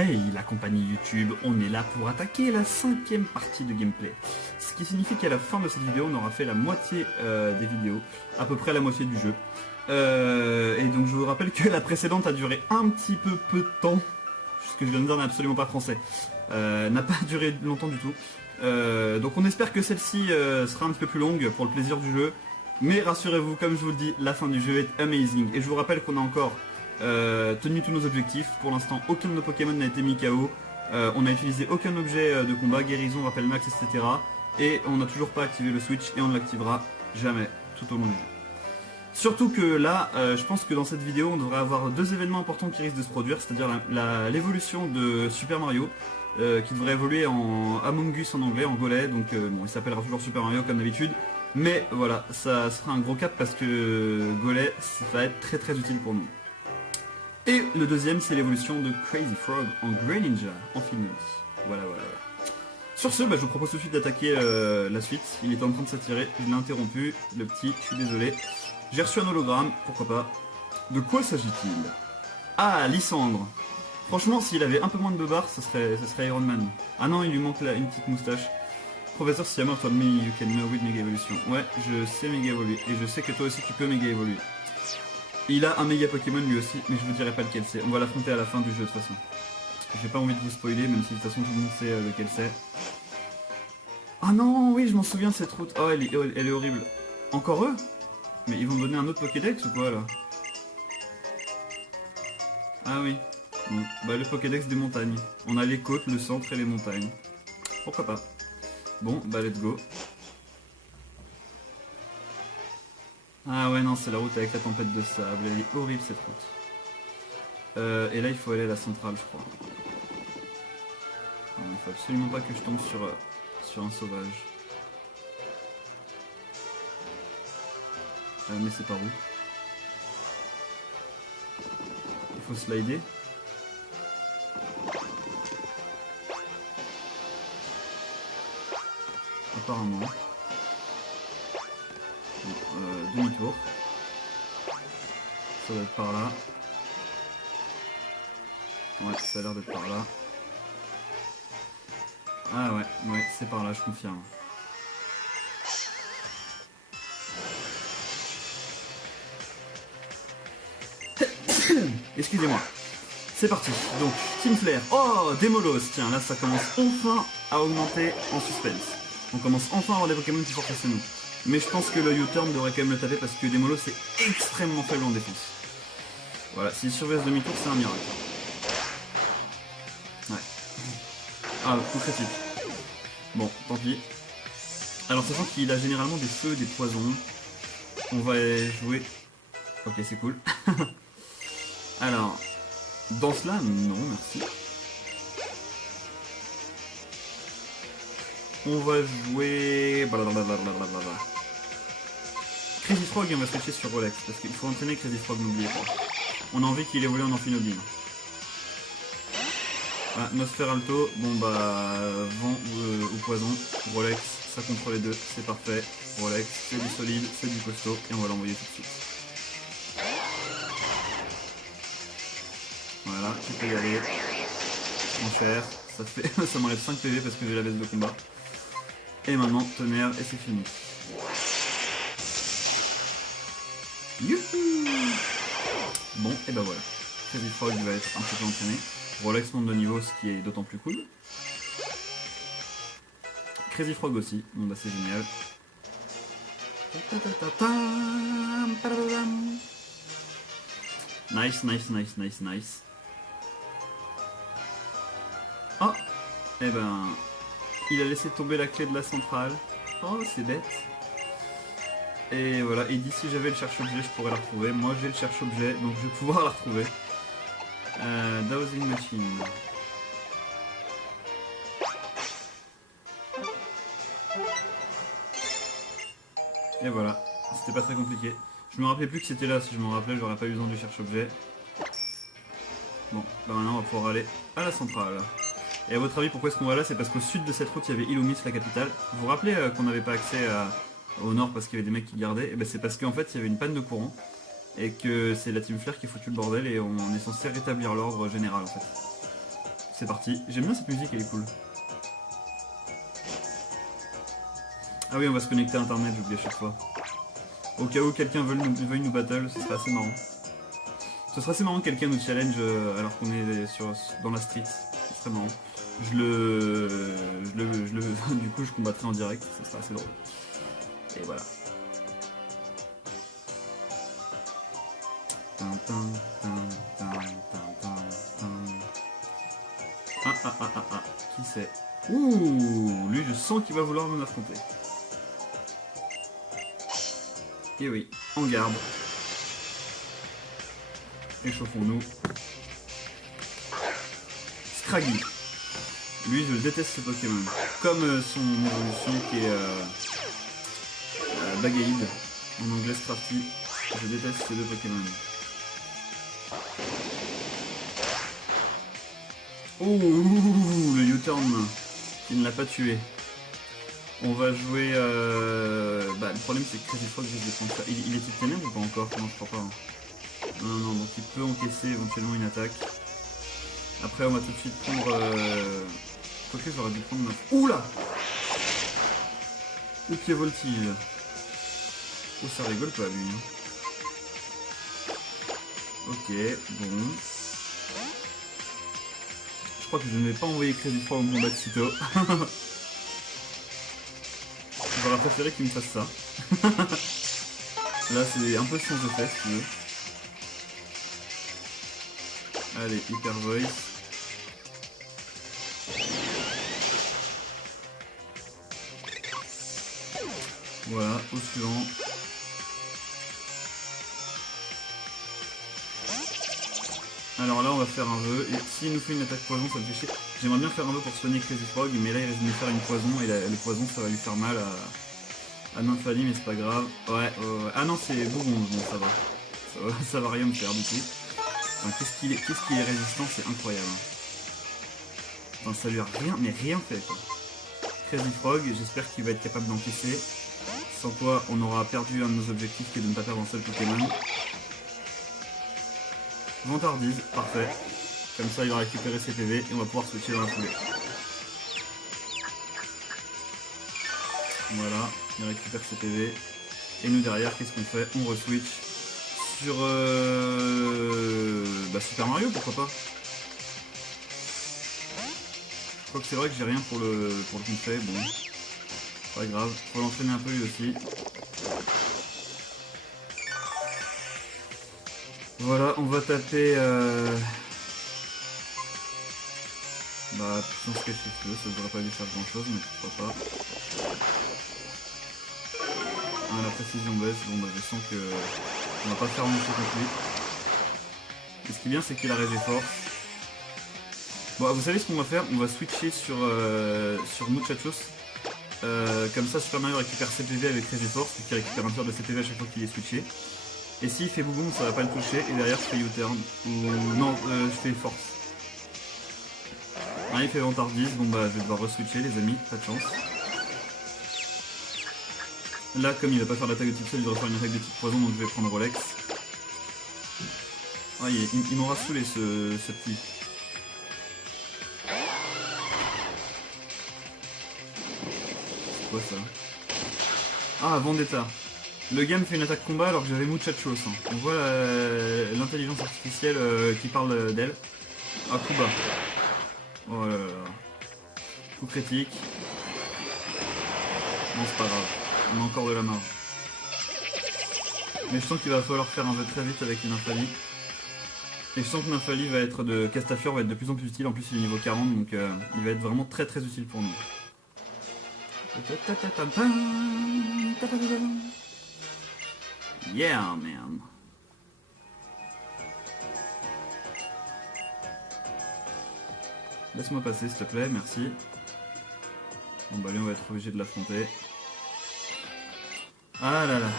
Hey la compagnie YouTube, on est là pour attaquer la 5e partie de gameplay. Ce qui signifie qu'à la fin de cette vidéo, on aura fait la moitié des vidéos, à peu près la moitié du jeu. Et donc je vous rappelle que la précédente a duré un petit peu de temps, ce que je viens de dire n'est absolument pas français, n'a pas duré longtemps du tout. Donc on espère que celle-ci sera un petit peu plus longue pour le plaisir du jeu. Mais rassurez-vous, comme je vous le dis, la fin du jeu est amazing. Et je vous rappelle qu'on a encore tenu tous nos objectifs. Pour l'instant, aucun de nos Pokémon n'a été mis KO. On n'a utilisé aucun objet de combat, guérison, rappel max, etc. Et on n'a toujours pas activé le switch et on ne l'activera jamais tout au long du jeu. Surtout que là, je pense que dans cette vidéo, on devrait avoir deux événements importants qui risquent de se produire, c'est-à-dire l'évolution de Super Mario, qui devrait évoluer en Among Us en anglais, en Golais, donc bon, il s'appellera toujours Super Mario comme d'habitude. Mais voilà, ça sera un gros cap parce que Golais, ça va être très utile pour nous. Et le deuxième, c'est l'évolution de Crazy Frog en Greninja, en Finlande. Voilà. Sur ce, je vous propose tout de suite d'attaquer la suite. Il était en train de s'attirer, je l'ai interrompu, le petit, je suis désolé. J'ai reçu un hologramme, pourquoi pas. De quoi s'agit-il? Ah, Lysandre. Franchement, s'il avait un peu moins de barres, ça serait Iron Man. Ah non, il lui manque là une petite moustache. Professeur Siammer told me you can know with Mega Evolution. Ouais, je sais Mega évoluer. Et je sais que toi aussi tu peux Mega évoluer. Il a un méga Pokémon lui aussi, mais je vous dirai pas lequel c'est. On va l'affronter à la fin du jeu de toute façon. J'ai pas envie de vous spoiler, même si de toute façon tout le monde sait lequel c'est. Ah non, oui, je m'en souviens de cette route. Oh, elle est horrible. Encore eux? Mais ils vont me donner un autre Pokédex ou quoi là? Ah oui. Bon, le Pokédex des montagnes. On a les côtes, le centre et les montagnes. Pourquoi pas? Bon, let's go. Ah ouais, non, c'est la route avec la tempête de sable. Elle est horrible cette route. Et là, il faut aller à la centrale, je crois. Non, il faut absolument pas que je tombe sur un sauvage. Mais c'est par où? Il faut slider. Apparemment. Bon, demi-tour. Ça doit être par là. Ouais, ça a l'air d'être par là. Ah ouais, c'est par là, je confirme. Excusez-moi. C'est parti. Donc, Team Flare. Oh, Démolos. Tiens, là, ça commence enfin à augmenter en suspense. On commence enfin à avoir des Pokémon plus forts que nous. Mais je pense que le U-turn devrait quand même le taper parce que Démolos est extrêmement faible en défense. Voilà, s'il surveille ce demi-tour, c'est un miracle. Ouais. Ah, coup critique. Bon, tant pis. Alors, sachant qu'il a généralement des feux, des poisons, on va jouer. Ok, c'est cool. Alors, dans cela, non, merci. On va jouer... Crazy Frog, et on va switcher sur Rolex, parce qu'il faut entraîner Crazy Frog, n'oubliez pas. On a envie qu'il évolue en Amphinobine. Ah, Nosferalto, bon vent ou poison. Rolex, ça contre les deux, c'est parfait. Rolex, c'est du solide, c'est du costaud, et on va l'envoyer tout de suite. Voilà, tu peux y aller. En cher, ça m'enlève 5 PV parce que j'ai la baisse de combat. Et maintenant, tonnerre, et c'est fini. Youhou! Bon, et voilà. Crazy Frog va être un petit peu entraîné. Rolex monte de niveau, ce qui est d'autant plus cool. Crazy Frog aussi, bon c'est génial. Nice. Oh, il a laissé tomber la clé de la centrale. Oh, c'est bête. Et voilà, et d'ici j'avais le cherche-objet, je pourrais la retrouver. Moi j'ai le cherche-objet, donc je vais pouvoir la retrouver. Dowsing Machine. Et voilà, c'était pas très compliqué. Je me rappelais plus que c'était là, si je m'en rappelais, j'aurais pas eu besoin du cherche-objet. Bon, maintenant on va pouvoir aller à la centrale. Et à votre avis, pourquoi est-ce qu'on va là? C'est parce qu'au sud de cette route, il y avait Illumis, la capitale. Vous vous rappelez qu'on n'avait pas accès au nord parce qu'il y avait des mecs qui gardaient? Et c'est parce qu'en fait, il y avait une panne de courant. Et que c'est la Team Flare qui a foutu le bordel et on est censé rétablir l'ordre général en fait. C'est parti. J'aime bien cette musique, elle est cool. Ah oui, on va se connecter à internet, j'oublie à chaque fois. Au cas où quelqu'un veuille nous battle, ce serait assez marrant. Ce serait assez marrant que quelqu'un nous challenge alors qu'on est dans la street. Ce serait marrant. Du coup, je combattrai en direct, ce serait assez drôle. Et voilà. Ah. Qui c'est? Ouh, lui, je sens qu'il va vouloir nous affronter. Et oui, en garde. Échauffons-nous. Scraggy. Lui, je déteste ce Pokémon. Comme son évolution qui est Bagaïd, en anglais Scrafty. Je déteste ces deux Pokémon. Oh, le U-turn qui ne l'a pas tué. On va jouer... le problème c'est que Crazy Frog risque de prendre ça. Il est type ténèbres ou pas encore? Non, je crois pas. Non, donc il peut encaisser éventuellement une attaque. Après on va tout de suite prendre... Quoique j'aurais dû prendre 9. Oula! Ou pied voltige. Oh, ça rigole pas lui. Ok, bon. Je crois que je ne vais pas envoyer Crazy Frog au combat de sitôt. J'aurais préféré qu'il me fasse ça. Là c'est un peu sans effet si tu veux. Allez, Hyper Voice. Voilà, au suivant. Alors là on va faire un vœu, et s'il nous fait une attaque poison ça me fait chier. J'aimerais bien faire un vœu pour soigner Crazy Frog, mais là il risque de me faire une poison, et le poison ça va lui faire mal à Nymphalie, mais c'est pas grave. Ouais. Ah non c'est Bougon, bon ça va. Ça va rien me faire du tout. Enfin, qu'est-ce qu'il est résistant, c'est incroyable. Enfin ça lui a rien fait quoi. Crazy Frog, j'espère qu'il va être capable d'encaisser. Sans quoi on aura perdu un de nos objectifs qui est de ne pas perdre un seul Pokémon. Vantardise, parfait. Comme ça il va récupérer ses PV et on va pouvoir switcher dans la foulée. Voilà, il récupère ses PV. Et nous derrière, qu'est-ce qu'on fait? On re-switch sur Super Mario, pourquoi pas. Je crois que c'est vrai que j'ai rien pour le conseil, bon. Pas grave, faut l'entraîner un peu lui aussi. Voilà, on va taper puissance caché feu, ça devrait pas lui faire grand chose, mais pourquoi pas. Ah, la précision baisse, bon je sens que on va pas faire long feu contre lui. Et ce qui est bien c'est qu'il a rêvé force. Bon, vous savez ce qu'on va faire? On va switcher sur Muchachos. Comme ça Super Mario récupère ses PV avec Crazy Force, qui récupère un tiers de ses PV à chaque fois qu'il est switché. Et s'il fait Bougon, ça va pas le toucher, et derrière je fais U-turn, ou non, je fais Force. Ah, il fait Vantardise, bon je vais devoir re-switcher les amis, pas de chance. Là, comme il va pas faire l'attaque de type seul, il devrait faire une attaque de type poison, donc je vais prendre Rolex. Ah, il m'aura saoulé ce petit. C'est quoi ça? Ah, Vendetta. Le game fait une attaque combat alors que j'avais Muchachos. On voit l'intelligence artificielle qui parle d'elle. Ah, coup bas. Oh là là là. Coup critique. Non, c'est pas grave. On a encore de la marge. Mais je sens qu'il va falloir faire un jeu très vite avec une Nymphalie. Et je sens que Nymphalie va être Castafiore va être de plus en plus utile. En plus, il est niveau 40, donc il va être vraiment très très utile pour nous. Yeah, man. Laisse-moi passer, s'il te plaît, merci. Bon, lui, on va être obligé de l'affronter. Ah là là.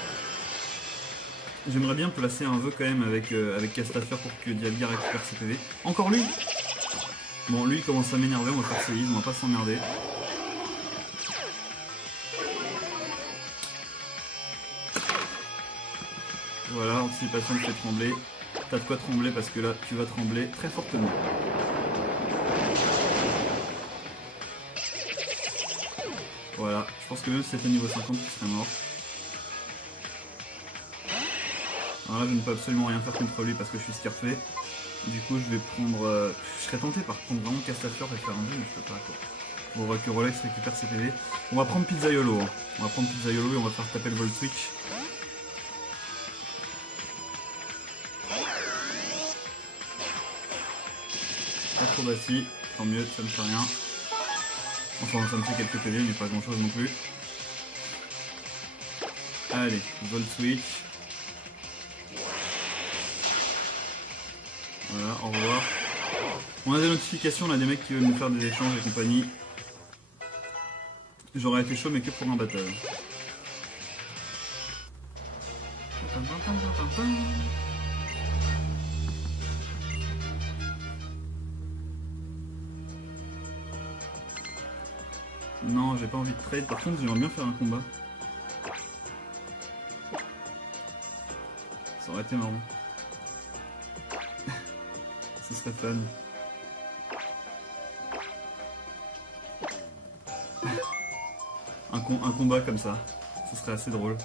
J'aimerais bien placer un vœu quand même avec Castafiore pour que Dialga récupère ses PV. Encore lui? Bon, lui, il commence à m'énerver, on va faire séisme, on va pas s'emmerder. Voilà, anticipation te fait trembler. T'as de quoi trembler parce que là, tu vas trembler très fortement. Voilà, je pense que même si c'était niveau 50, il serait mort. Alors là, je ne peux absolument rien faire contre lui parce que je suis scarfé. Du coup, je vais prendre... je serais tenté par prendre vraiment Castafiore et faire un jeu, mais je peux pas quoi. Pour que Rolex récupère ses PV. On va prendre Pizzaiolo. Hein. On va prendre Pizzaiolo et on va faire taper le Volt Switch. Acrobatie, tant mieux, ça ne fait rien. Enfin, ça me fait quelques PV, mais pas grand chose non plus. Allez, Volt Switch. Voilà, au revoir. On a des notifications, on a des mecs qui veulent nous faire des échanges et compagnie. J'aurais été chaud, mais que pour un battle. Non, j'ai pas envie de trade. Par contre, j'aimerais bien faire un combat. Ça aurait été marrant. Ce serait fun. Un combat comme ça. Ce serait assez drôle.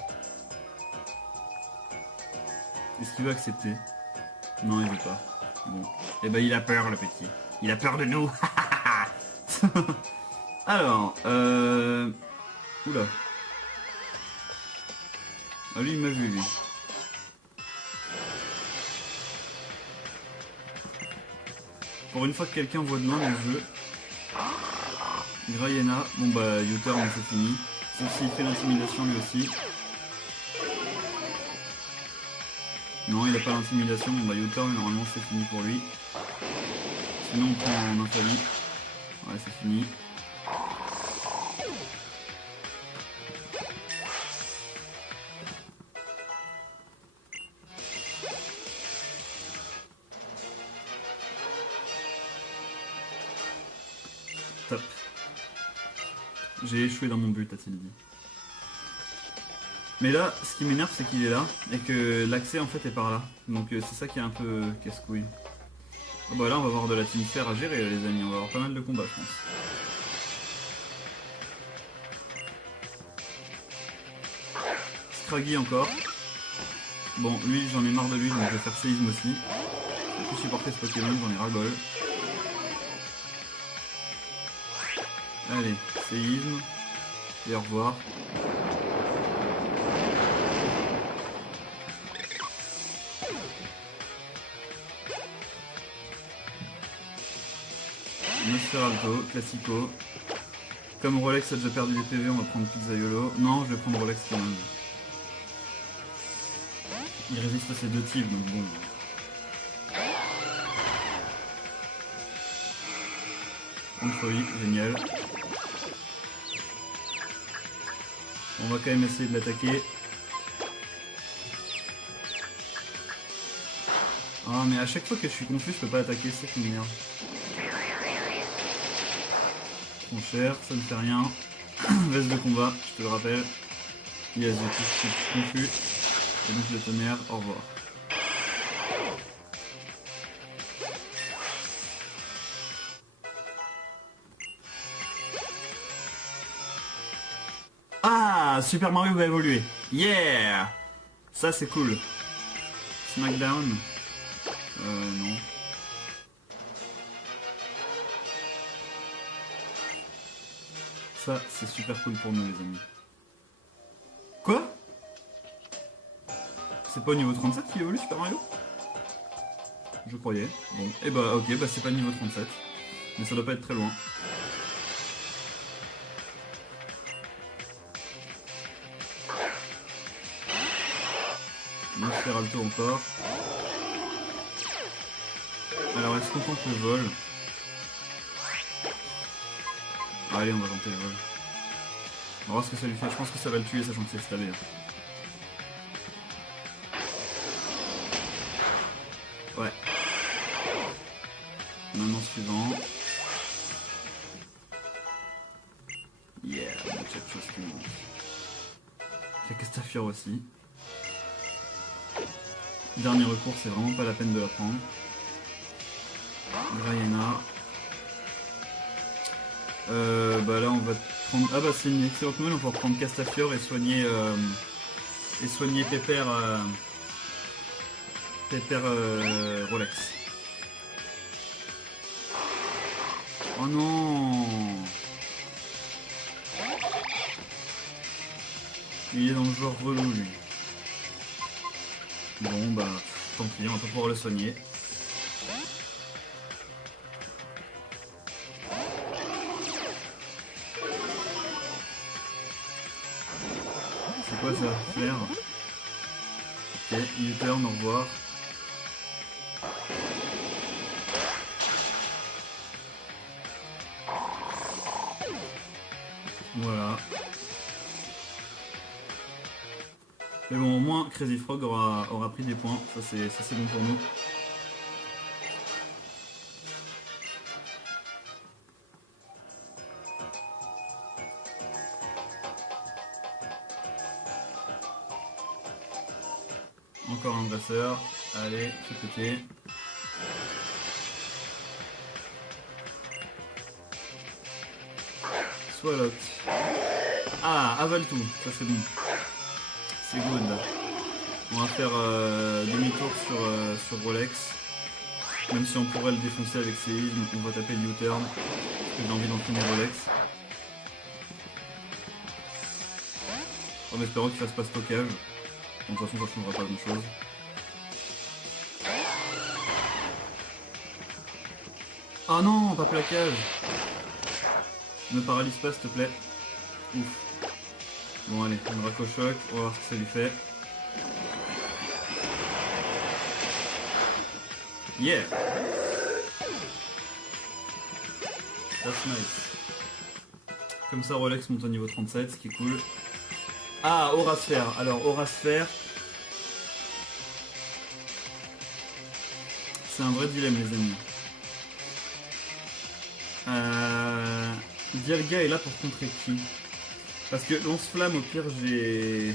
Est-ce qu'il veut accepter? Non, il veut pas. Bon. Eh ben, il a peur, le petit. Il a peur de nous. Alors, oula. Ah, lui, il m'a vu, lui. Pour une fois que quelqu'un voit de loin dans le jeu. Grayena. Bon bah, U-turn, c'est fini. Sauf s'il fait l'intimidation, lui aussi. Non, il a pas l'intimidation. Bon bah, U-turn, normalement, c'est fini pour lui. Sinon, on prend en infailli. Ouais, c'est fini. Top. J'ai échoué dans mon but, a-t-il dit. Mais là, ce qui m'énerve, c'est qu'il est là, et que l'accès en fait est par là. Donc c'est ça qui est un peu casse-couille. Oh, bah là, on va avoir de la team fer à gérer, les amis. On va avoir pas mal de combats, je pense. Scraggy encore. Bon, lui, j'en ai marre de lui, donc je vais faire séisme aussi. Je peux plus supporter ce Pokémon, j'en ai ras-le-bol. Allez, séisme. Et au revoir. Nosferalto, Classico. Comme Rolex a déjà perdu les PV, on va prendre Pizzaiolo. Non, je vais prendre Rolex quand même. Il résiste à ces deux types, donc bon. Contre-oui, génial. On va quand même essayer de l'attaquer. Ah mais à chaque fois que je suis confus, je peux pas attaquer, c'est qui m'énerve. Trop cher, ça ne fait rien. Veste de combat, je te le rappelle. Yes, je suis confus. Et donc le tonnerre, au revoir. Ah, Super Mario va évoluer. Yeah. Ça c'est cool. Smackdown. Non. Ça c'est super cool pour nous les amis. Quoi? C'est pas au niveau 37 qui évolue Super Mario? Je croyais. Bon, et bah ok, bah c'est pas niveau 37. Mais ça doit pas être très loin. Nosferalto encore. Alors est-ce qu'on tente le vol? Allez, on va tenter le vol. On va voir ce que ça lui fait. Je pense que ça va le tuer sachant que c'est stabé. Ouais. Maintenant suivant. Yeah, il y a quelque chose qui monte. Il y a Castafiore aussi. Dernier recours, c'est vraiment pas la peine de la prendre. Grayena. Bah là on va prendre... Ah bah c'est une excellente nouvelle, on peut reprendre Castafiore et soigner Pépère, Rolex. Oh non. Il est dans le genre relou lui. Bon bah tant pis, on va pas pouvoir le soigner. C'est quoi ça? Flair. Ok, U-turn, au revoir. Voilà. Mais bon, au moins Crazy Frog aura pris des points, ça c'est bon pour nous. Encore un dresseur, allez, fais péter. Swalot. Ah, avale tout, ça c'est bon. C'est good. On va faire demi-tour sur Rolex. Même si on pourrait le défoncer avec séisme, on va taper le U-turn. Parce que j'ai envie d'entraîner Rolex. En espérant qu'il fasse pas stockage. De toute façon ça changera pas grand chose. Ah non, pas plaquage. Ne paralyse pas s'il te plaît. Ouf. Bon allez, on racochoc, on va voir ce que ça lui fait. Yeah. That's nice. Comme ça Rolex monte au niveau 37, ce qui est cool. Ah, Aura Sphère. Alors Aura Sphère. C'est un vrai dilemme les amis. Dialga est là pour contrer qui? Parce que lance-flamme au pire j'ai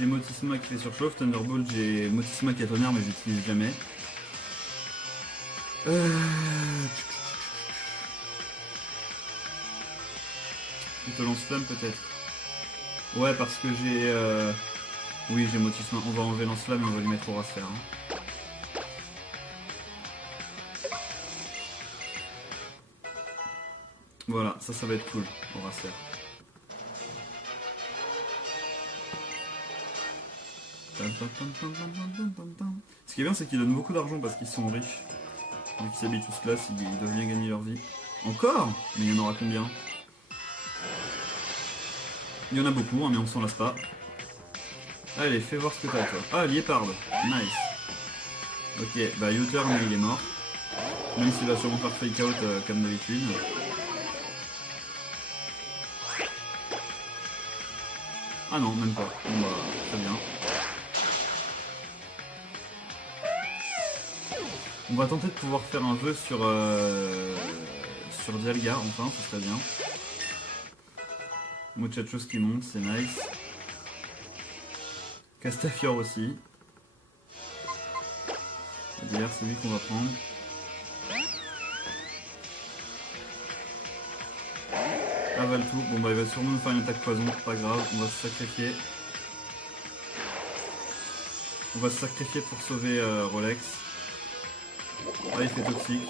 Motisma qui fait surchauffe, Thunderbolt j'ai Motisma qui a tonnerre mais j'utilise jamais. Plutôt lance-flamme peut-être. Ouais parce que j'ai... Oui j'ai Motisma, on va enlever lance-flamme et on va lui mettre Aura Sphère. Hein. Voilà, ça va être cool, Aura Sphère. Ce qui est bien c'est qu'ils donnent beaucoup d'argent parce qu'ils sont riches. Vu qu'ils s'habillent tous là, ils doivent bien gagner leur vie. Encore? Mais il y en aura combien? Il y en a beaucoup, hein, mais on s'en lasse pas. Allez, fais voir ce que t'as toi. Ah, Liepard, nice. Ok, bah U-turn il est mort. Même s'il va sûrement faire fake out comme d'habitude. Ah non, même pas. Bon bah, très bien. On va tenter de pouvoir faire un vœu sur Dialga, enfin, ce serait bien. Muchachos qui monte, c'est nice. Castafiore aussi. D'ailleurs, c'est lui qu'on va prendre. Avale tout. Bon bah il va sûrement nous faire une attaque poison, pas grave, on va se sacrifier. On va se sacrifier pour sauver Rolex. Ah il fait toxique.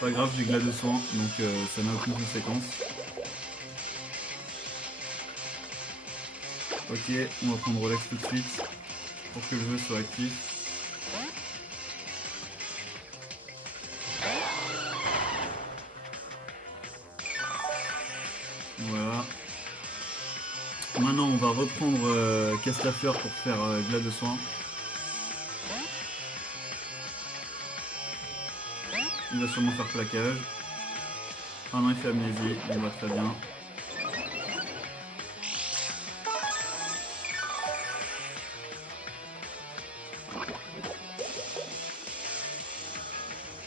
Pas grave, j'ai glade de soin, donc ça n'a aucune conséquence. Ok, on va prendre Rolex tout de suite pour que le jeu soit actif. Voilà. Maintenant on va reprendre Castafiore pour faire glade de soin. Il va sûrement faire plaquage. Ah non il fait amnésie, il va très bien.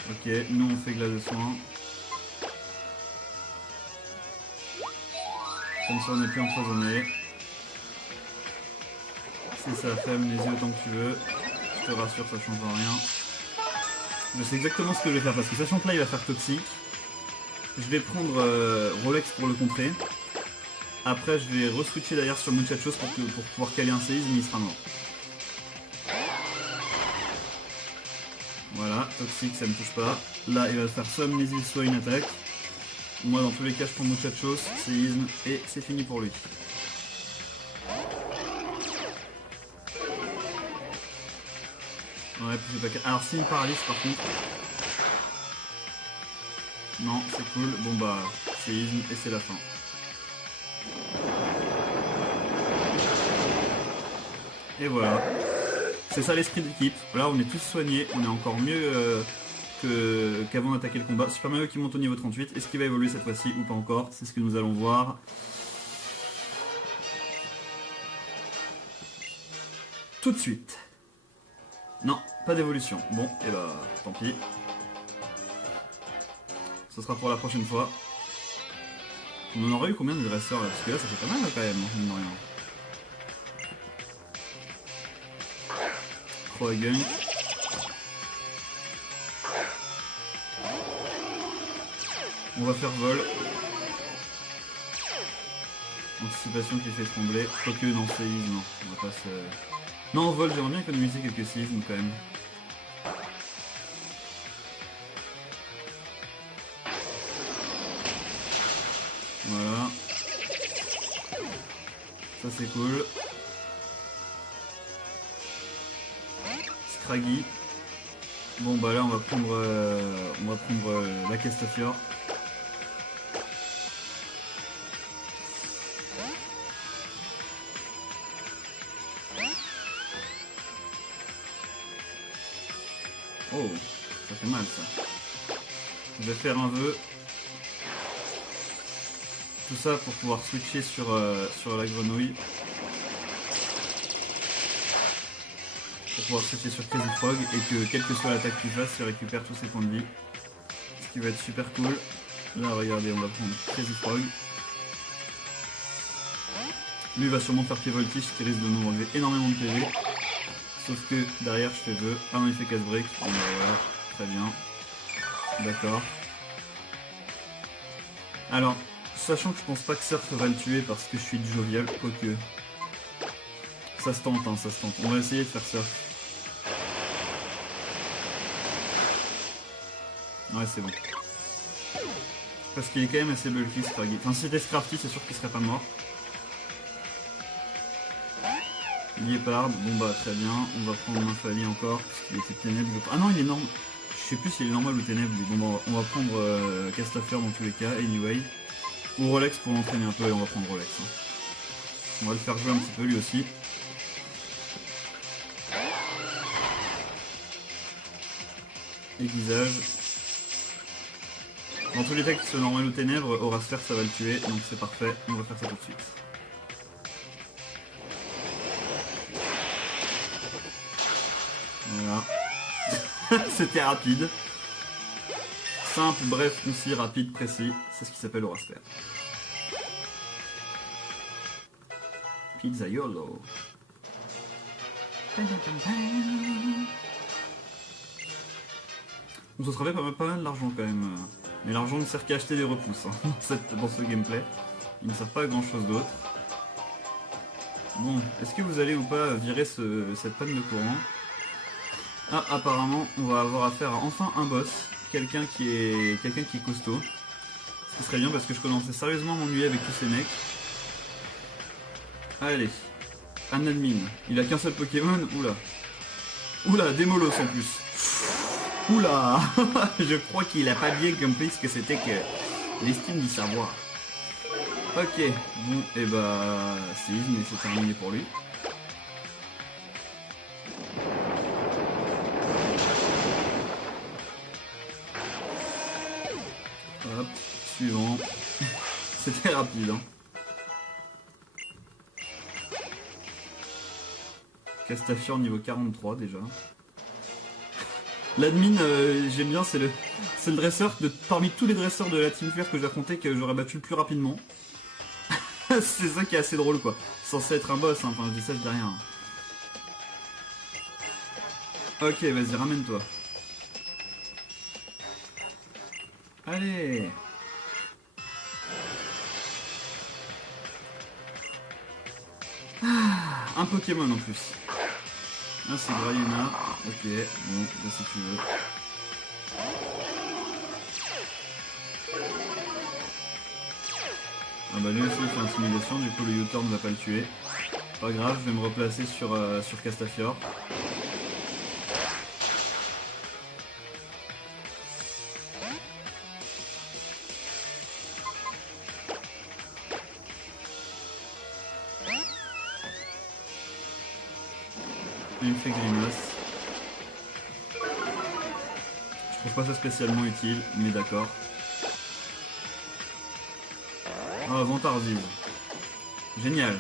Ok, nous on fait glade de soin. Comme ça on n'est plus empoisonné. Si ça fait amnésie autant que tu veux, je te rassure ça change rien. Je sais exactement ce que je vais faire parce que sachant que là il va faire toxique. Je vais prendre Rolex pour le contrer. Après je vais re-switcher derrière sur Muchachos pour pouvoir caler un séisme, mais il sera mort. Voilà, toxique, ça me touche pas. Là il va faire soit amnésie, soit une attaque. Moi dans tous les cas je prends Muchachos, séisme, et c'est fini pour lui. Ouais, puis pas... Alors c'est une paralyse par contre. Non, c'est cool. Bon bah, séisme et c'est la fin. Et voilà. C'est ça l'esprit d'équipe. Là on est tous soignés, on est encore mieux qu'avant d'attaquer le combat. Super Mario qui monte au niveau 38. Est-ce qu'il va évoluer cette fois-ci ou pas encore? C'est ce que nous allons voir. Tout de suite. Non, pas d'évolution. Bon, et bah tant pis. Ce sera pour la prochaine fois. On en aurait eu combien de dresseurs là? Parce que là ça fait pas mal là, quand même, mine de rien. Croagun. On va faire vol. Anticipation qui fait trembler. Quoique non, séisme, non. On va pas se... Non, vol, j'aimerais bien économiser quelques séismes quand même. Voilà. Ça c'est cool. Scraggy. Bon bah là on va prendre la Castafiore. Oh, ça fait mal ça. Je vais faire un vœu. Tout ça pour pouvoir switcher sur la grenouille. Pour pouvoir switcher sur Crazy Frog et que quelle que soit l'attaque qu'il fasse, il récupère tous ses points de vie. Ce qui va être super cool. Là regardez, on va prendre Crazy Frog. Lui va sûrement faire pied voltige, ce qui risque de nous enlever énormément de PV. Sauf que derrière je fais vœu. Ah non, il fait casse-break. Bon bah voilà, très bien. D'accord. Alors, sachant que je pense pas que Surf va le tuer parce que je suis du jovial, quoique. Ça se tente, hein, ça se tente. On va essayer de faire Surf. Ouais, c'est bon. Parce qu'il est quand même assez bulky, Scraggy. Enfin, si c'était Scrafty, c'est sûr qu'il serait pas mort. Liépard, bon bah très bien, on va prendre Nymphalie encore, parce qu'il était ténèbres. Ah non, il est normal. Je sais plus s'il est normal ou ténèbres. Bon bah on va prendre Castafiore dans tous les cas, anyway. Ou Rolex pour l'entraîner un peu, et on va prendre Rolex. Hein. On va le faire jouer un petit peu lui aussi. Aiguisage. Dans tous les cas, qu'il soit normal ou ténèbres, Aura Sphère ça va le tuer, donc c'est parfait, on va faire ça tout de suite. Voilà. C'était rapide. Simple, bref, concis, rapide, précis. C'est ce qui s'appelle Aura Sphère. Pizzaiolo. Donc ça se fait pas mal d'argent quand même. Mais l'argent ne sert qu'à acheter des repousses hein, dans ce gameplay. Il ne sert pas à grand chose d'autre. Bon, est-ce que vous allez ou pas virer cette panne de courant? Ah, apparemment, on va avoir affaire à enfin un boss. Quelqu'un qui est costaud. Ce qui serait bien parce que je commençais sérieusement à m'ennuyer avec tous ces mecs. Allez, un admin. Il a qu'un seul Pokémon. Oula. Oula, des molosses en plus. Oula. Je crois qu'il a pas bien compris ce que c'était que l'estime du savoir. Ok, bon, et bah, séisme, mais c'est terminé pour lui. Hop, suivant. C'était rapide, hein. Castafiore niveau 43 déjà. L'admin, j'aime bien, c'est le dresseur parmi tous les dresseurs de la Team Flair que j'ai affronté que j'aurais battu le plus rapidement. C'est ça qui est assez drôle quoi. Censé être un boss, hein. Enfin je dis ça, je dis rien. Ok, vas-y, ramène-toi. Allez. un Pokémon en plus. Là c'est Grayena. Ok, bon, bah, si tu veux. Ah bah lui aussi il fait intimidation, du coup le U-turn ne va pas le tuer. Pas grave, je vais me replacer sur Castafiore. Il me fait grimace. Je trouve pas ça spécialement utile, mais d'accord. Ah, Vantardise. Génial. De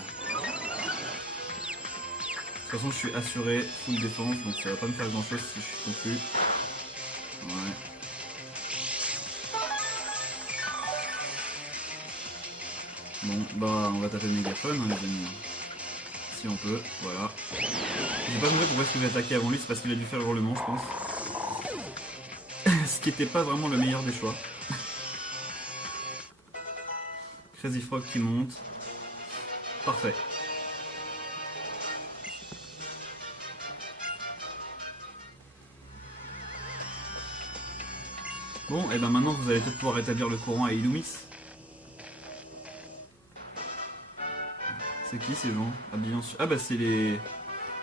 toute façon, je suis assuré full défense, donc ça va pas me faire grand chose si je suis confus. Ouais. Bon, bah, on va taper le mégaphone, hein, les amis. Si on peut, voilà. J'ai pas compris pourquoi est-ce que j'ai attaqué avant lui, c'est parce qu'il a dû faire le hurlement, je pense. Ce qui était pas vraiment le meilleur des choix. Crazy Frog qui monte. Parfait. Bon, et ben maintenant vous allez peut-être pouvoir rétablir le courant à Illumis. C'est qui ces gens habillés en... Ah bah c'est les...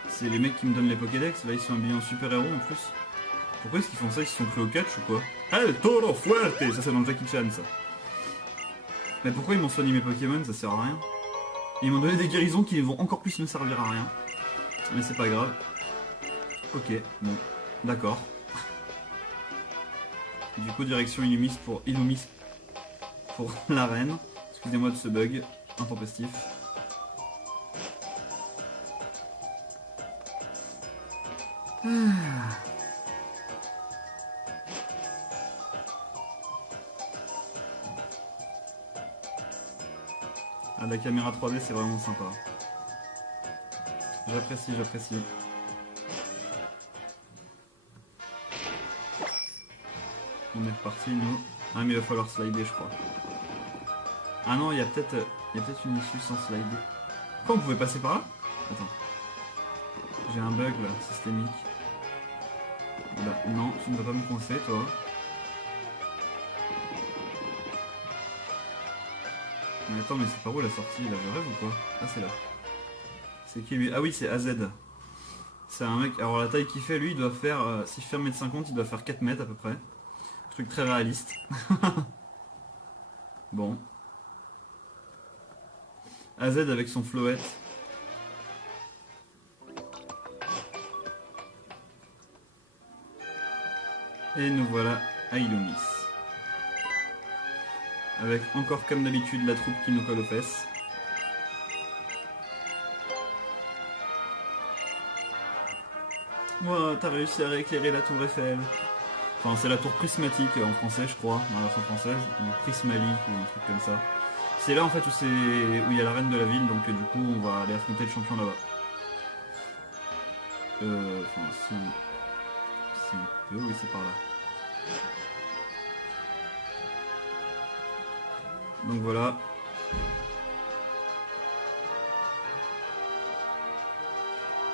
C'est les mecs qui me donnent les Pokédex, là ils sont habillés en super-héros en plus. Pourquoi est-ce qu'ils font ça? Ils se sont pris au catch ou quoi? Ah, le Toro Fuerte! Ça c'est dans Jackie Chan ça. Mais pourquoi ils m'ont soigné mes Pokémon? Ça sert à rien. Ils m'ont donné des guérisons qui vont encore plus me servir à rien. Mais c'est pas grave. Ok, bon, d'accord. Du coup direction Illumis pour l'arène. Excusez-moi de ce bug intempestif. Ah, la caméra 3D c'est vraiment sympa. J'apprécie, j'apprécie. On est reparti nous. Ah mais il va falloir slider je crois. Ah non, il y a peut-être une issue sans slider. Quoi, on pouvait passer par là? Attends. J'ai un bug là, systémique. Bah, non, tu ne vas pas me coincer toi. Mais attends, mais c'est par où la sortie là? Je rêve ou quoi? Ah c'est là. C'est qui lui? Ah oui, c'est AZ. C'est un mec, alors la taille qu'il fait lui, il doit faire, si je fais 1m50, il doit faire 4 mètres à peu près. Truc très réaliste. Bon. AZ avec son floette. Et nous voilà à Illumis. Avec encore comme d'habitude la troupe qui nous colle aux fesses. Ouah, t'as réussi à rééclairer la tour Eiffel. Enfin, c'est la tour prismatique en français, je crois, dans la version française, ou prismalique, ou un truc comme ça. C'est là en fait où il y a la reine de la ville, donc du coup on va aller affronter le champion là-bas. Enfin, si on peut, oui c'est par là. Donc voilà.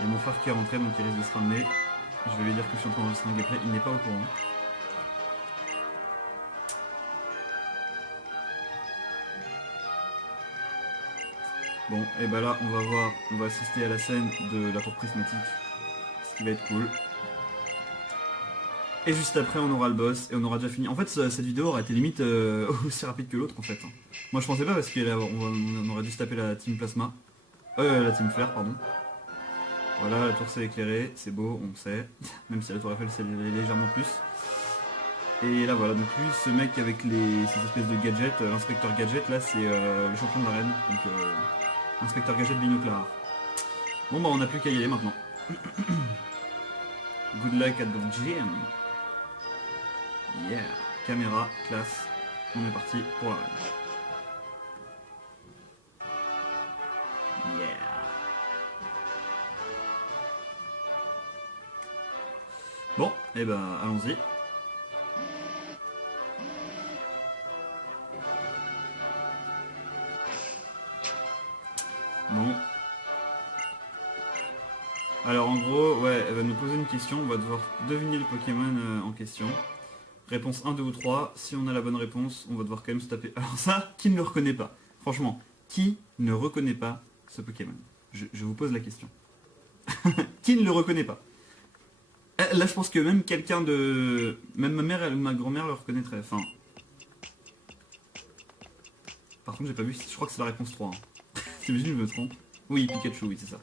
Il y a mon frère qui est rentré, donc il risque de se ramener. Je vais lui dire que je suis en train d'enregistrer un gameplay, il n'est pas au courant. Bon, et bah là, on va assister à la scène de la tour prismatique, ce qui va être cool. Et juste après, on aura le boss et on aura déjà fini. En fait, cette vidéo aurait été limite aussi rapide que l'autre en fait. Moi, je pensais pas parce qu'on aurait dû se taper la team Plasma. La team Flare, pardon. Voilà, la tour s'est éclairée, c'est beau, on sait. Même si la tour Eiffel c'est légèrement plus. Et là voilà, donc lui, ce mec avec ces espèces de gadgets, l'inspecteur gadget, là c'est le champion de l'arène. Donc inspecteur gadget binoclard. Bon bah on n'a plus qu'à y aller maintenant. Good luck at the gym. Yeah. Caméra, classe. On est parti pour l'arène. Yeah. Bon, et ben allons-y. Bon. Alors en gros, ouais, elle va nous poser une question, on va devoir deviner le Pokémon en question. Réponse 1, 2 ou 3, si on a la bonne réponse, on va devoir quand même se taper. Alors ça, qui ne le reconnaît pas? Franchement, qui ne reconnaît pas ce Pokémon? Je vous pose la question. Qui ne le reconnaît pas? Là, je pense que même quelqu'un de... Même ma mère ou ma grand-mère le reconnaîtrait. Enfin... Par contre, j'ai pas vu, je crois que c'est la réponse 3. Hein. J'imagine que je me trompe. Oui, Pikachu, oui, c'est ça.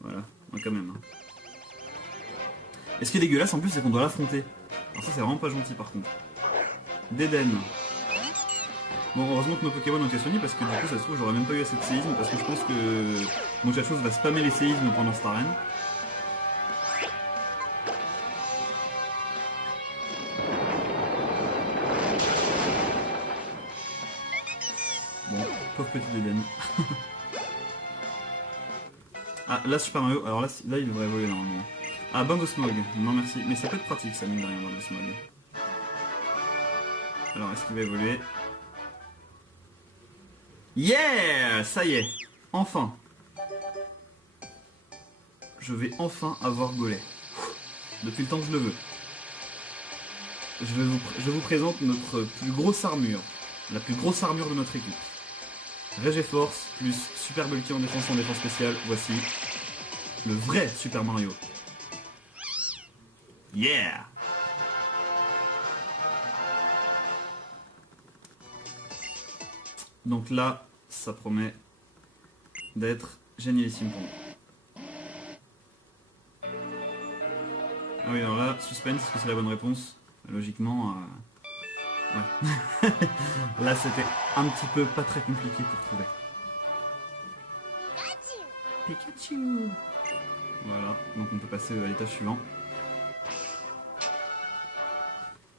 Voilà, ouais, quand même. Hein. Et ce qui est dégueulasse en plus, c'est qu'on doit l'affronter. Alors ça, c'est vraiment pas gentil par contre. Déden. Bon, heureusement que nos Pokémon ont été soignés parce que du coup, ça se trouve, j'aurais même pas eu assez de séisme parce que je pense que mon chose va spammer les séismes pendant cette arène. Bon, pauvre petit Déden. Ah, là, Super Mario, alors là, il devrait voler normalement. Ah, Bain de Smog, non merci. Mais ça peut être pratique, ça, mine de rien, Bain de Smog. Alors, est-ce qu'il va évoluer? Yeah! Ça y est! Enfin! Je vais enfin avoir Golem. Depuis le temps que je le veux. Je vous présente notre plus grosse armure. La plus grosse armure de notre équipe. Régé Force plus Super Bulky en défense spéciale. Voici le vrai Super Mario. Yeah! Donc là, ça promet d'être génialissime pour nous. Ah oui, alors là, suspense, est-ce que c'est la bonne réponse? Logiquement, ouais. Là, c'était un petit peu pas très compliqué pour trouver. Pikachu! Voilà, donc on peut passer à l'étage suivant.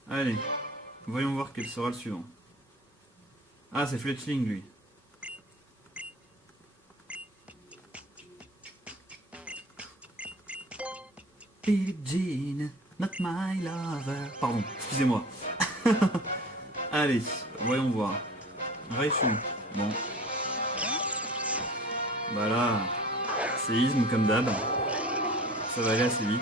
Allez, voyons voir quel sera le suivant. Ah, c'est Fletchling, lui. Billie Jean, not my lover. Pardon, excusez-moi. Allez, voyons voir. Raichu, bon. Voilà. Séisme comme d'hab. Ça va aller assez vite.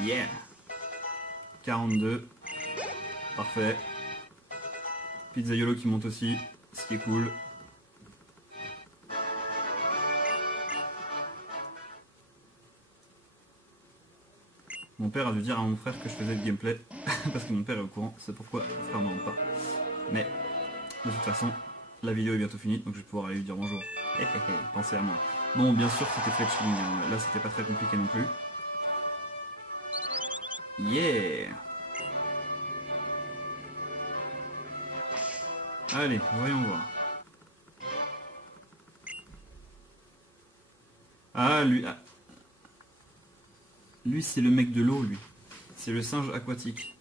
Yeah. 42. Parfait. Pizzaiolo qui monte aussi, ce qui est cool. Mon père a dû dire à mon frère que je faisais le gameplay, parce que mon père est au courant, c'est pourquoi mon frère ne rentre pas. Mais, de toute façon, la vidéo est bientôt finie, donc je vais pouvoir aller lui dire bonjour. Pensez à moi. Bon, bien sûr, c'était Fletchling, hein. Là c'était pas très compliqué non plus. Yeah! Allez, voyons voir. Ah, lui... Ah. Lui, c'est le mec de l'eau, lui. C'est le singe aquatique.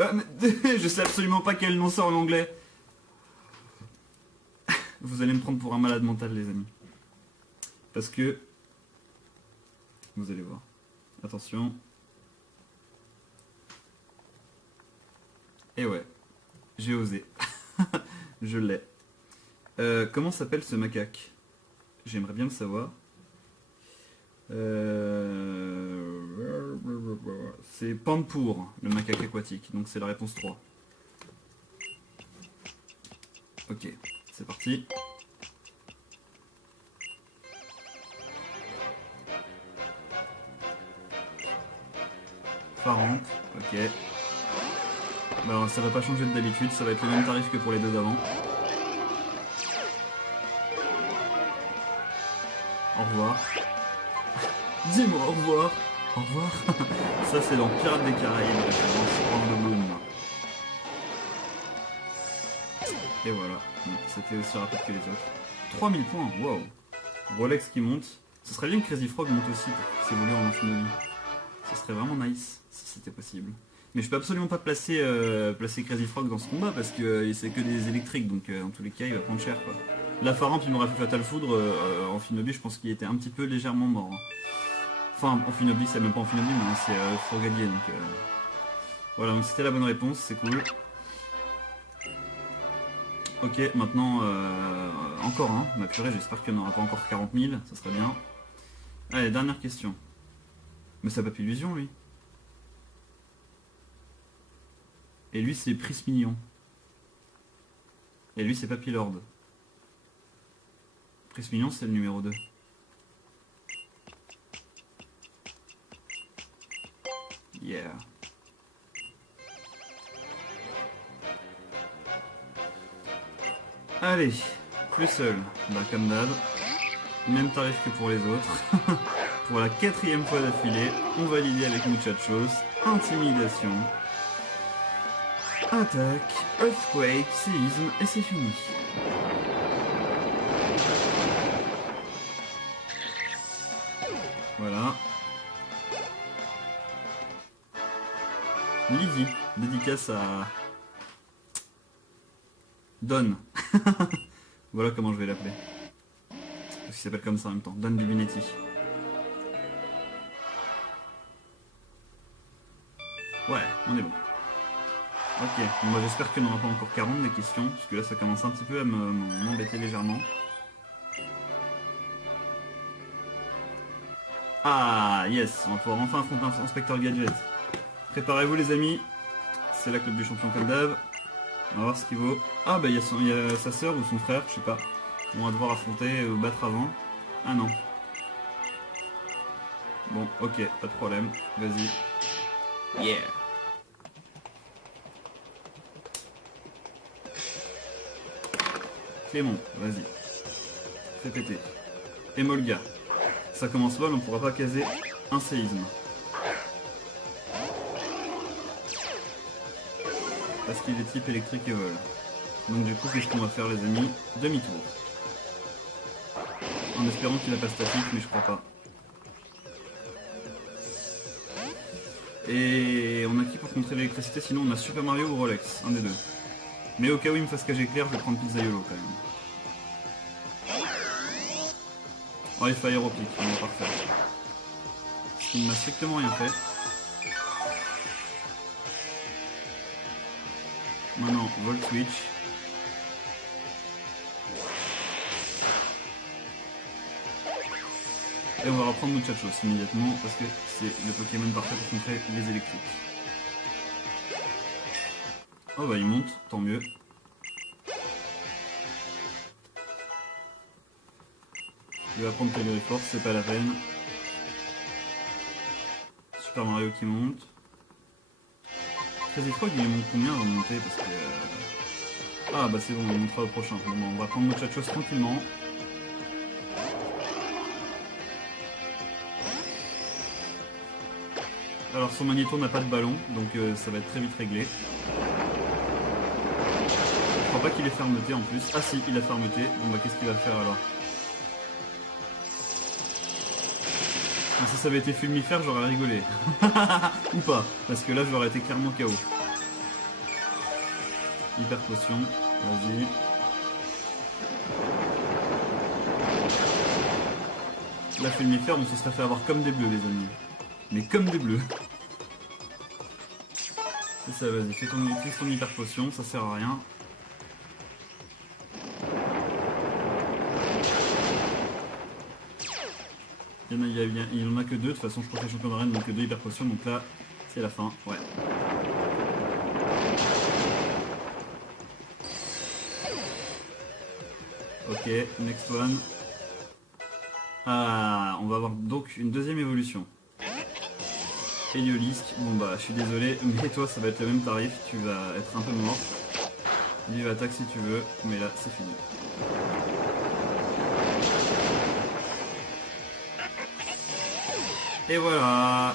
Ah, mais, je sais absolument pas quel nom c'est en anglais. Vous allez me prendre pour un malade mental, les amis. Parce que... Vous allez voir. Attention. Et ouais. J'ai osé. Je l'ai. Comment s'appelle ce macaque? J'aimerais bien le savoir. C'est Pampour, le macaque aquatique. Donc c'est la réponse 3. Ok, c'est parti. Farante, ok. Bah, ça va pas changer de d'habitude, ça va être le même tarif que pour les deux d'avant. Au revoir. Dis-moi au revoir. Au revoir. Ça c'est dans Pirates des Caraïbes, référence Orlando Bloom. Et voilà, c'était aussi rapide que les autres. 3000 points, wow. Rolex qui monte. Ce serait bien que Crazy Frog monte aussi pour s'évoluer en Infinity. Ce serait vraiment nice si c'était possible. Mais je peux absolument pas placer Crazy Frog dans ce combat parce que c'est que des électriques, donc en tous les cas il va prendre cher quoi. La Faramp il m'aurait fait Fatal Foudre en Finobi, je pense qu'il était un petit peu légèrement mort. Hein. Enfin, Amphinobie, c'est même pas Amphinobie, mais c'est Frogadier, donc... Voilà, donc c'était la bonne réponse, c'est cool. Ok, maintenant, encore un. Ma purée, j'espère qu'il n'y en aura pas encore 40 000, ça serait bien. Allez, dernière question. Mais ça n'a pas illusion, lui. Et lui, c'est Prismignon. Et lui, c'est Papillord. Prismignon, c'est le numéro 2. Yeah. Allez, plus seul. Bah, comme d'hab. Même tarif que pour les autres. Pour la 4e fois d'affilée, on valide avec Muchachos. Intimidation. Attaque, Earthquake, séisme, et c'est fini. Voilà. Lizzie, dédicace à... Don. Voilà comment je vais l'appeler. Parce qu'il s'appelle comme ça en même temps. Don Dubinetti. Ouais, on est bon. Ok, bon, bah, j'espère qu'il n'y en aura pas encore 40 des questions, parce que là ça commence un petit peu à m'embêter légèrement. Ah, yes, on va pouvoir enfin affronter un Inspecteur Gadget. Préparez-vous les amis, c'est la Club du Champion comme d'hab. On va voir ce qu'il vaut. Ah bah il y a sa soeur ou son frère, je sais pas. On va devoir affronter ou battre avant. Ah non. Bon, ok, pas de problème. Vas-y. Yeah. Clément, vas-y. Fais péter. Et Molga. Ça commence mal, on pourra pas caser un séisme. Parce qu'il est type électrique et vol. Donc du coup, qu'est-ce qu'on va faire les amis? Demi-tour. En espérant qu'il n'a pas statique, mais je crois pas. Et on a qui pour contrer l'électricité? Sinon on a Super Mario ou Rolex, un des deux. Mais au cas où il me fasse cage éclair, je vais prendre Pizzaiolo quand même. Oh, il fait aéropique, on va pas refaire. Il ne m'a strictement rien fait. Maintenant, Volt Switch. Et on va reprendre Muchachos immédiatement parce que c'est le Pokémon parfait pour contrer les électriques. Oh bah il monte, tant mieux. Il va prendre Force, c'est pas la peine. Super Mario qui monte. Crazy Frog il monte combien avant de monter parce que... Ah bah c'est bon, il montera au prochain. Bon, on va prendre Muchachos tranquillement. Alors son magnéto n'a pas de ballon, donc ça va être très vite réglé. Je crois pas qu'il ait fermeté en plus. Ah si, il a fermeté. Bon bah qu'est-ce qu'il va faire alors? Ah, si ça avait été fulmifère, j'aurais rigolé. Ou pas, parce que là j'aurais été clairement KO. Hyper potion, vas-y. La fulmifère, on se serait fait avoir comme des bleus les amis. Mais comme des bleus. C'est ça, vas-y, fais ton hyper potion, ça sert à rien. Il en a que 2, de toute façon je crois que les champions d'arène n'ont que 2 hyper potions, donc là c'est la fin, ouais. Ok, next one. Ah, on va avoir donc une deuxième évolution. Héliolisk, bon bah je suis désolé, mais toi ça va être le même tarif, tu vas être un peu mort. Vive attaque si tu veux, mais là c'est fini. Et voilà.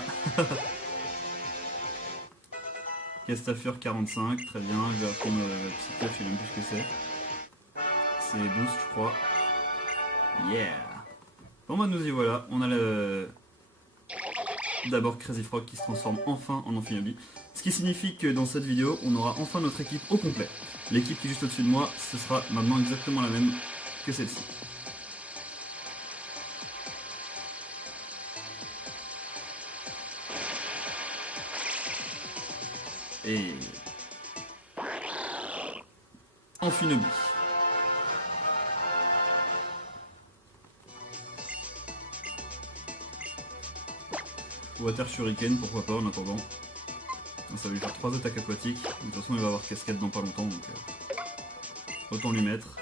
Castafur 45, très bien, je vais apprendre Psycho, je sais même plus ce que c'est. C'est Boost je crois. Yeah. Bon bah nous y voilà, on a le... D'abord Crazy Frog qui se transforme enfin en Amphinobie. Ce qui signifie que dans cette vidéo, on aura enfin notre équipe au complet. L'équipe qui est juste au-dessus de moi, ce sera maintenant exactement la même que celle-ci. Et... Amphinobie. Water Shuriken, pourquoi pas en attendant. Ça va lui faire 3 attaques aquatiques. De toute façon, il va avoir cascade dans pas longtemps, donc autant lui mettre.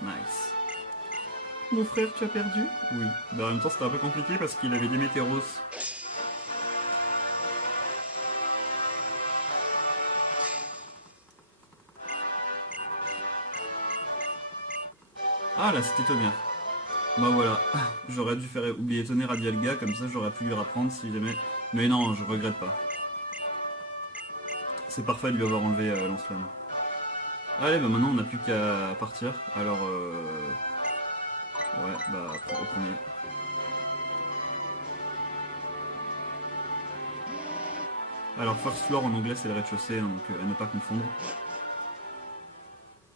Nice. Mon frère, tu as perdu? Oui. Mais en même temps, c'était un peu compliqué parce qu'il avait des météoros. Ah, là, c'était tonnerre. Bah voilà, j'aurais dû faire oublier tonnerre à Dialga, comme ça j'aurais pu lui rapprendre si jamais... Mais non, je regrette pas. C'est parfait de lui avoir enlevé lance-flamme. Allez, bah maintenant on n'a plus qu'à partir. Alors, ouais, bah au premier. Alors, first floor en anglais c'est le rez-de-chaussée, hein, donc à ne pas confondre.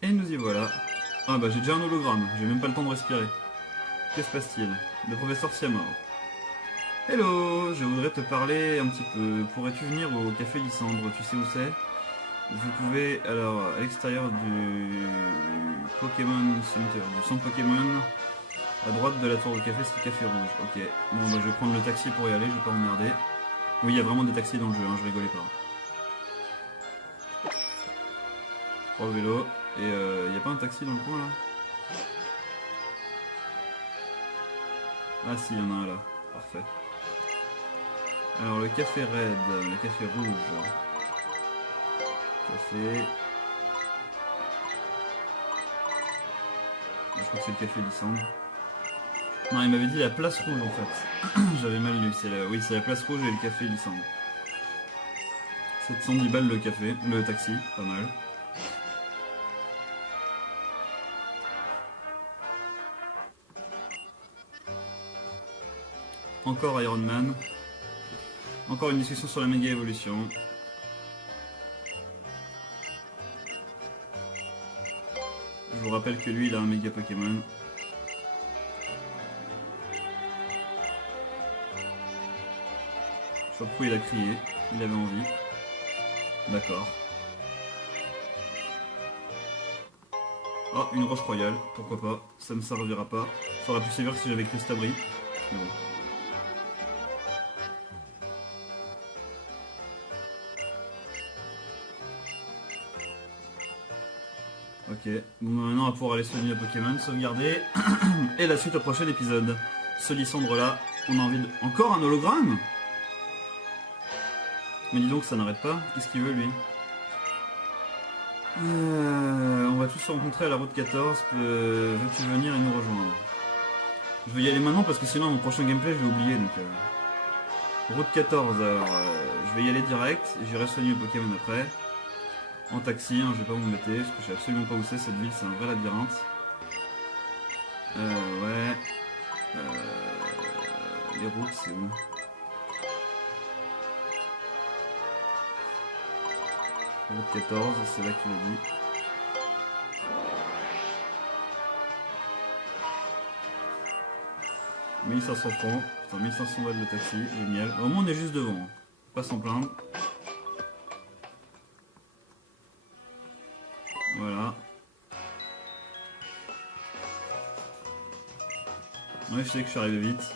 Et nous y voilà. Ah bah j'ai déjà un hologramme, j'ai même pas le temps de respirer. Que se passe-t-il? Le professeur Siamor. Hello, je voudrais te parler un petit peu. Pourrais-tu venir au café Lysandre? Tu sais où c'est? Vous pouvez, alors, à l'extérieur du Pokémon Center, du centre Pokémon, à droite de la tour de café, c'est le café rouge. Ok, bon bah je vais prendre le taxi pour y aller, je vais pas emmerder. Oui, il y a vraiment des taxis dans le jeu, hein, je rigolais pas. 3 vélos, et il n'y a pas un taxi dans le coin là? Ah si, il y en a un là, parfait. Alors le café red, le café rouge. Café... Je crois que c'est le café Lysandre. Non, il m'avait dit la place rouge en fait. J'avais mal lu, oui c'est la place rouge et le café Lysandre. 710 balles le café, le taxi, pas mal. Encore Iron Man. Encore une discussion sur la méga évolution. Je vous rappelle que lui il a un méga Pokémon. Je sais pas pourquoi il a crié, il avait envie. D'accord. Oh, une roche royale, pourquoi pas, ça ne servira pas. Ça aurait pu servir si j'avais Cristabri. Mais bon. Ok, bon maintenant on va pouvoir aller soigner le Pokémon, sauvegarder, et la suite au prochain épisode. Ce Lysandre là, on a envie de... Encore un hologramme? Mais dis donc ça n'arrête pas, qu'est-ce qu'il veut lui? On va tous se rencontrer à la route 14, veux-tu venir et nous rejoindre? Je vais y aller maintenant parce que sinon mon prochain gameplay je vais oublier donc... Route 14, alors je vais y aller direct, et j'irai soigner le Pokémon après. En taxi, hein, je vais pas m'embêter, parce que je sais absolument pas où c'est cette ville, c'est un vrai labyrinthe. Ouais. Les routes, c'est où? Route 14, c'est là que tu l'as dit. « 1500 francs, putain 1500 balles de taxi, génial. Au moins on est juste devant, hein. Pas s'en plaindre. Voilà. Ouais, je sais que je suis arrivé vite.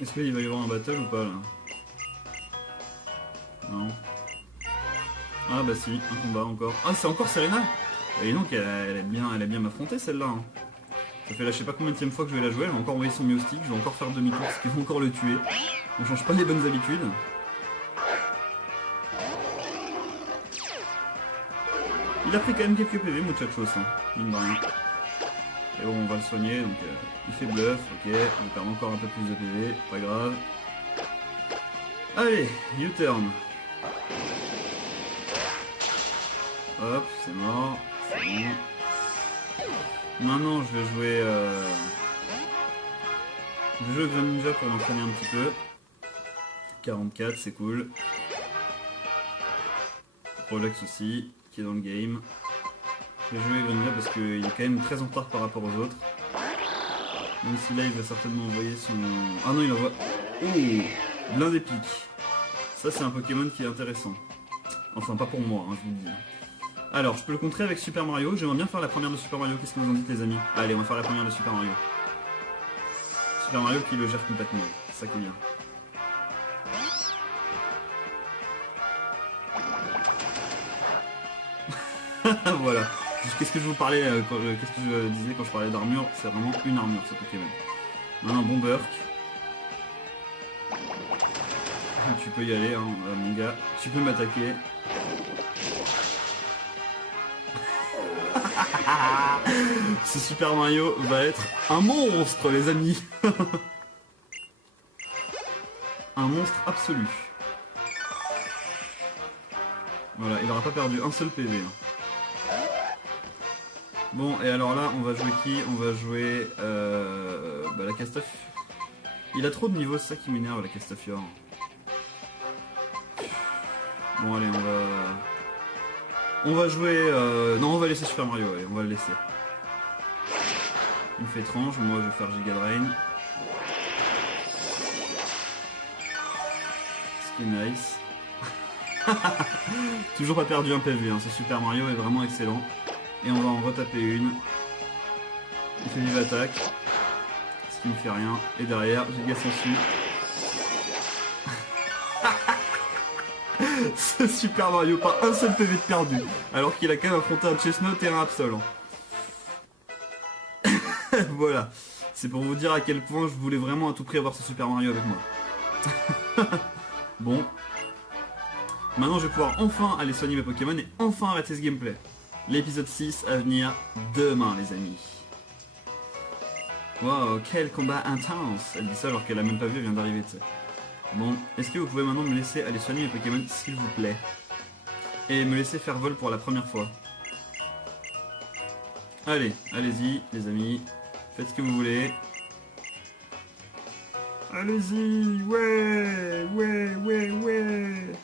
Est-ce qu'il va y avoir un battle ou pas là? Non. Ah bah si, un combat encore. Ah c'est encore Serena. Et donc elle aime bien m'affronter celle-là. Hein. Ça fait là je sais pas combien de fois que je vais la jouer, elle va encore envoyer son Miaustic, je vais encore faire demi-tour, ce qui va encore le tuer. On change pas les bonnes habitudes. Il a pris quand même quelques PV, Muchachos, hein. Mine de rien. Et bon, on va le soigner, donc il fait bluff, ok, on perd encore un peu plus de PV, pas grave. Allez, U-turn. Hop, c'est mort, c'est bon. Maintenant, je vais jouer... Je vais jouer Greninja pour m'entraîner un petit peu. 44, c'est cool. Rolex aussi, qui est dans le game. Je vais jouer Green Ray parce qu'il est quand même très en retard par rapport aux autres. Même si là il va certainement envoyer son... Ah non, il envoie... Oh, blindé pique. Ça c'est un Pokémon qui est intéressant. Enfin pas pour moi, hein, je vous le dis. Alors, je peux le contrer avec Super Mario. J'aimerais bien faire la première de Super Mario. Qu'est-ce que vous en dites les amis? Allez, on va faire la première de Super Mario. Super Mario qui le gère complètement. C'est ça qui est bien. Voilà. Qu'est-ce que je vous parlais, qu'est-ce que je disais quand je parlais d'armure? C'est vraiment une armure ce Pokémon. Maintenant, bon Burk. Tu peux y aller, hein, mon gars. Tu peux m'attaquer. Ce Super Mario va être un monstre, les amis. Un monstre absolu. Voilà, il n'aura pas perdu un seul PV. Bon, et alors là, on va jouer qui? On va jouer la Castafiore. Il a trop de niveaux, c'est ça qui m'énerve, la Castafiore. Bon, allez, on va jouer... Non, on va laisser Super Mario, allez, on va le laisser. Il me fait étrange, moi je vais faire Giga Drain. Ce qui est nice. Toujours pas perdu un PV, hein. Ce Super Mario est vraiment excellent. Et on va en retaper une. Il fait vive attaque. Ce qui ne fait rien. Et derrière, Giga Sensu. Ce Super Mario, pas un seul PV de perdu. Alors qu'il a quand même affronté un Chestnut et un Absol. Voilà. C'est pour vous dire à quel point je voulais vraiment à tout prix avoir ce Super Mario avec moi. Bon. Maintenant je vais pouvoir enfin aller soigner mes Pokémon et enfin arrêter ce gameplay. L'épisode 6 à venir demain les amis. Wow, quel combat intense. Elle dit ça alors qu'elle a même pas vu, elle vient d'arriver, tu sais. Bon, est-ce que vous pouvez maintenant me laisser aller soigner mes Pokémon s'il vous plaît? Et me laisser faire vol pour la première fois. Allez, allez-y les amis. Faites ce que vous voulez. Allez-y, ouais, ouais, ouais, ouais.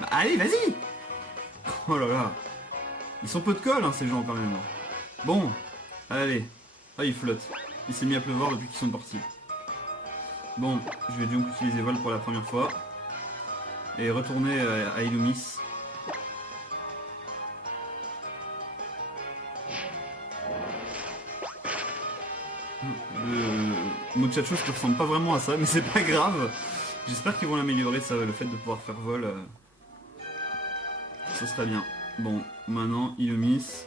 Bah, allez, vas-y. Oh là là. Ils sont peu de colle, hein, ces gens, quand même. Bon, allez. Ah, il flotte. Il s'est mis à pleuvoir depuis qu'ils sont partis. Bon, je vais donc utiliser vol pour la première fois. Et retourner à Illumis. Le Muchacho ne ressemble pas vraiment à ça, mais c'est pas grave. J'espère qu'ils vont l'améliorer, ça, le fait de pouvoir faire vol. Ça serait bien. Bon, maintenant, Illumis.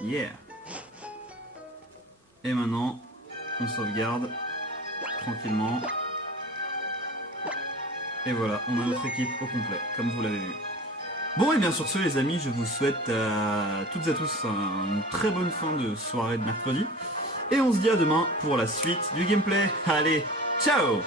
Yeah. Et maintenant, on sauvegarde tranquillement. Et voilà, on a notre équipe au complet, comme vous l'avez vu. Bon et bien sur ce les amis, je vous souhaite à toutes et à tous une très bonne fin de soirée de mercredi. Et on se dit à demain pour la suite du gameplay. Allez, ciao!